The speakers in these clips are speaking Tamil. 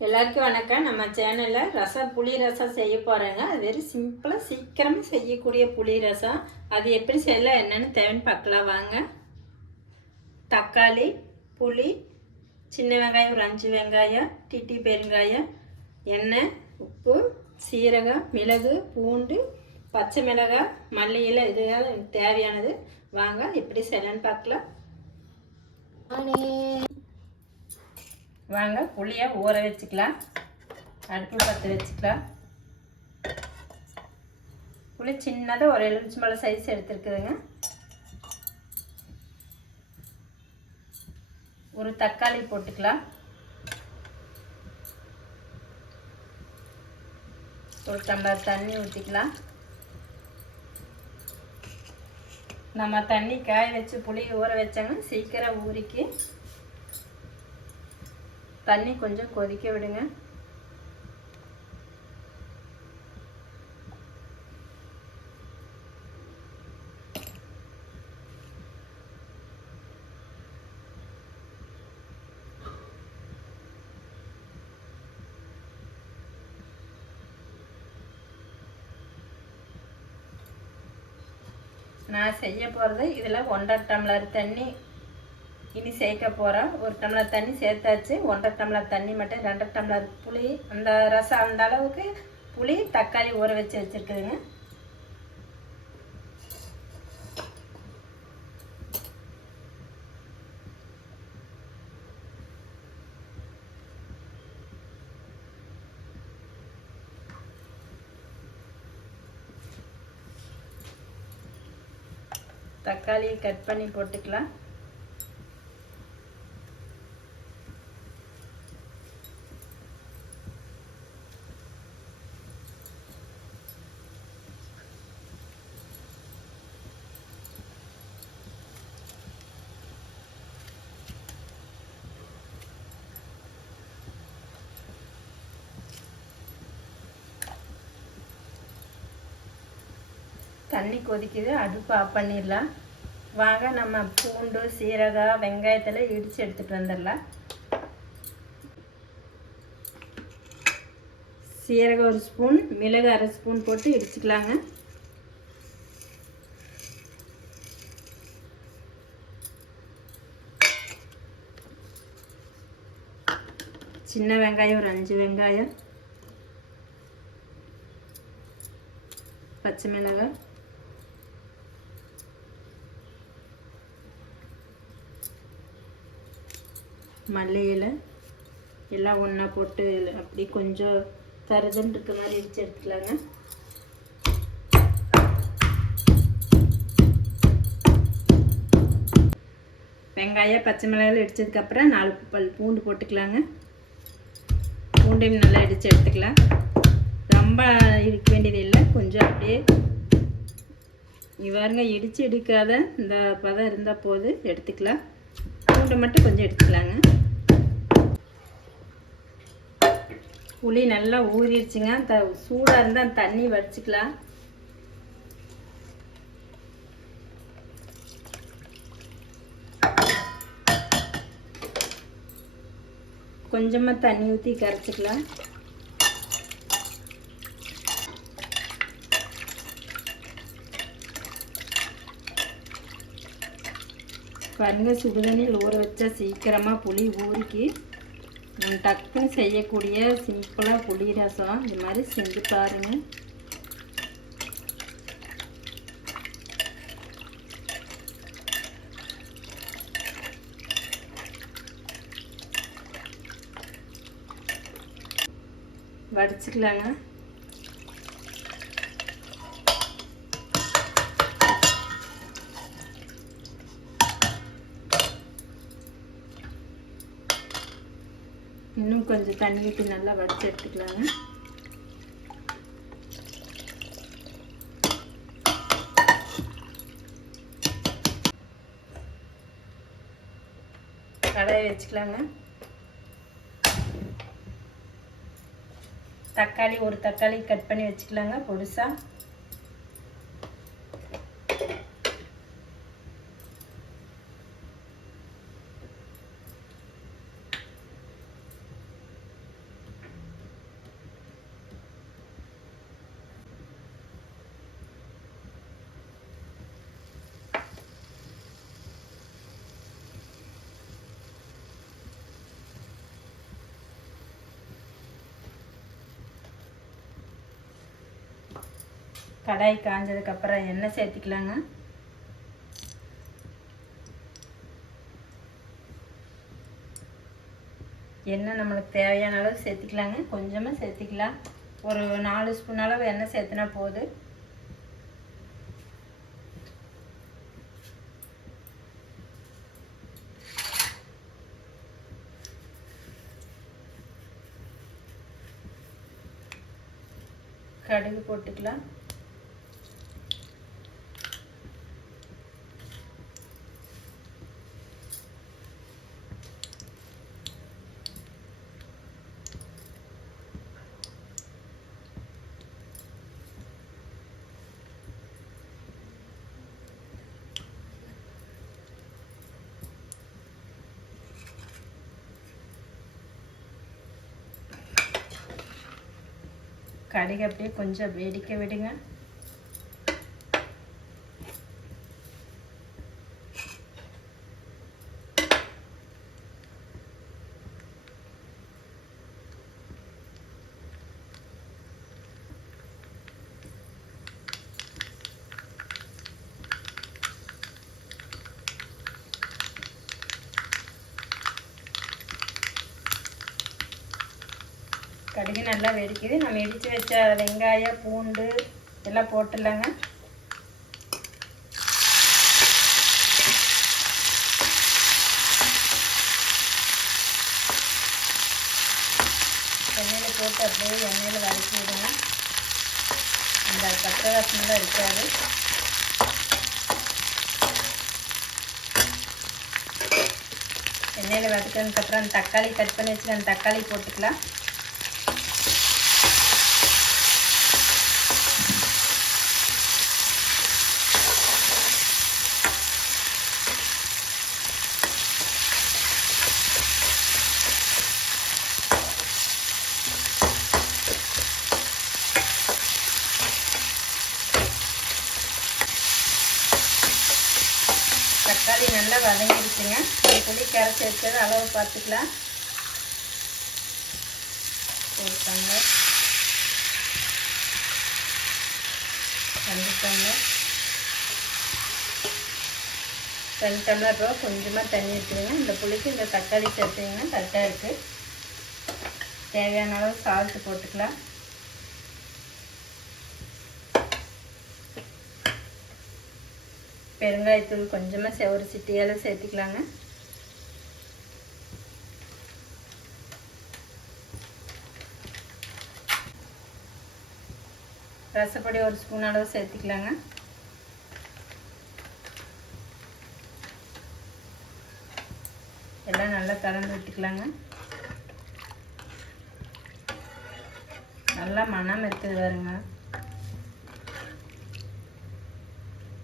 எல்லாருக்கும் வணக்கம். நம்ம சேனலில் புளி ரசம் செய்ய போகிறேங்க. அது வெரி சிம்பிளாக சீக்கிரமாக செய்யக்கூடிய புளி ரசம். அது எப்படி செய்யலாம் என்னென்னு தேவைன்னு பார்க்கலாம் வாங்க. தக்காளி, புளி, சின்ன வெங்காயம் ஒரு 5 வெங்காயம், டிட்டி பெருங்காயம், எண்ணெய், உப்பு, சீரகம், மிளகு, பூண்டு, பச்சை மிளகாய், மல்லி இலை, இதுதான் தேவையானது. வாங்க எப்படி செய்யலான்னு பார்க்கலாம். வாங்க புளியை ஊற வச்சுக்கலாம். அடுப்பு பற்ற வச்சுக்கலாம். புளி சின்னதாக ஒரு எலுமிச்சம்பழம் சைஸ் எடுத்துருக்குதுங்க. ஒரு தக்காளி போட்டுக்கலாம். ஒரு டம்ளர் தண்ணி ஊற்றிக்கலாம். நம்ம தண்ணி காய வச்சு புளி ஊற வச்சாங்கன்னா சீக்கிரம் ஊறிக்கு. தண்ணி கொஞ்சம் கொதிக்க விடுங்க. நான் செய்ய போகிறது இதில் 1.5 டம்ளர் தண்ணி இனி சேர்க்க போகிறோம். ஒரு டம்ளர் தண்ணி சேர்த்தாச்சு. 1.5 டம்ளர் தண்ணி மட்டும் 2 டம்ளர் புளி, அந்த ரசம் அந்த அளவுக்கு புளி தக்காளி ஊற வச்சு வச்சுருக்குதுங்க. தக்காளியை கட் பண்ணி போட்டுக்கலாம். தண்ணி கொதிக்குது. அடுப்பு ஆஃப் பண்ணிடலாம். வாங்க நம்ம பூண்டு, சீரகம், வெங்காயத்தில் இடித்து எடுத்துகிட்டு வந்துடலாம். சீரகம் 1 ஸ்பூன், மிளகு 1/2 ஸ்பூன் போட்டு இடிச்சுக்கலாங்க. சின்ன வெங்காயம் ஒரு 5 வெங்காயம், பச்சை மிளகாய், மல்லி இலை எல்லாம் ஒன்றா போட்டு அப்படி கொஞ்சம் தருதுன்னு இருக்க மாதிரி இடிச்சு எடுத்துக்கலாங்க. வெங்காயம் பச்சை மிளகாய் இடித்ததுக்கப்புறம் 4 பல் பூண்டு போட்டுக்கலாங்க. பூண்டையும் நல்லா இடித்து எடுத்துக்கலாம். ரொம்ப இடிக்க வேண்டியது இல்லை, கொஞ்சம் அப்படியே இவருங்க இடித்து எடுக்காத இந்த பதம் இருந்தால் போது எடுத்துக்கலாம். பூண்டை மட்டும் கொஞ்சம் எடுத்துக்கலாங்க. புளி நல்லா ஊறிடுச்சுங்க. சூடாக இருந்தால் தண்ணி வடிச்சுக்கலாம். கொஞ்சமாக தண்ணி ஊற்றி கரைச்சிக்கலாம். பாருங்க, சுடுதண்ணியில் ஊற வச்சா சீக்கிரமாக புளி ஊறிக்கி டக்குன்னு செய்யக்கூடிய சிம்பிளாக புளி ரசம். இந்த மாதிரி செஞ்சு பாருங்க. வடிச்சுக்கலாங்க. இன்னும் கொஞ்சம் தண்ணி ஊற்றி நல்லா வடித்து எடுத்துக்கலாங்க. கடாயை வச்சுக்கலாங்க. தக்காளி ஒரு தக்காளி கட் பண்ணி வச்சுக்கலாங்க பொடிசா. கடாய் காஞ்சதுக்கப்புறம் எண்ணெய் சேர்த்துக்கலாங்க. எண்ணெய் நம்மளுக்கு தேவையான அளவு சேர்த்துக்கலாங்க. கொஞ்சமாக சேர்த்துக்கலாம். ஒரு 4 ஸ்பூன் அளவு எண்ணெய் சேர்த்துனா போதும். கடுகு போட்டுக்கலாம். கடுகு அப்படியே கொஞ்சம் வெடிக்க விடுங்க. கடுகு நல்லா வெடிக்குது. நம்ம இடித்து வச்ச வெங்காயம் பூண்டு எல்லாம் போட்டுடலாங்க. எண்ணெயில் போட்டு அப்படியே எண்ணெயில் வதக்கி விடுங்க. அந்த பச்சை வாசனைலாம் இருக்காது. எண்ணெயில் வதக்கினதுக்கப்புறம் அந்த தக்காளி கட் பண்ணி வச்சுட்டு அந்த தக்காளி போட்டுக்கலாம். தக்காளி நல்லா வதங்கிடுச்சுங்க. புளி கரைச்சி வச்சது அளவு பார்த்துக்கலாம். ஒரு டம்ளர், 2 டம்ளர், 2 டம்ளர் ரூபா கொஞ்சமாக தண்ணி இருக்குதுங்க. இந்த புளிக்கு இந்த தக்காளி சேர்த்துங்கன்னா கரெக்டாக இருக்குது. தேவையான அளவு சால்ட்டு போட்டுக்கலாம். பெருங்காயத்தூள் கொஞ்சமாக ஒரு சிட்டியால் சேர்த்துக்கலாங்க. ரசப்பொடி 1 ஸ்பூன் அளவு சேர்த்துக்கலாங்க. எல்லாம் நல்லா கலந்து விட்டுக்கலாங்க. நல்லா மணம் இருக்குது பாருங்க.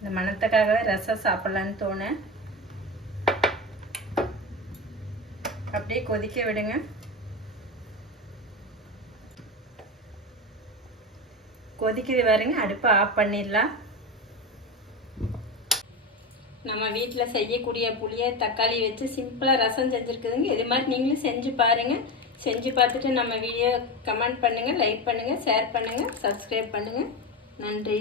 இந்த மணத்துக்காகவே ரசம் சாப்பிட்லான்னு தோணேன். அப்படியே கொதிக்க விடுங்க. கொதிக்குது பாருங்க. அடுப்பை ஆஃப் பண்ணிடலாம். நம்ம வீட்டில் செய்யக்கூடிய புளியை தக்காளி வச்சு சிம்பிளாக ரசம் செஞ்சுருக்குதுங்க. இது மாதிரி நீங்களும் செஞ்சு பாருங்கள். செஞ்சு பார்த்துட்டு நம்ம வீடியோ கமெண்ட் பண்ணுங்கள், லைக் பண்ணுங்கள், ஷேர் பண்ணுங்கள், சப்ஸ்கிரைப் பண்ணுங்கள். நன்றி.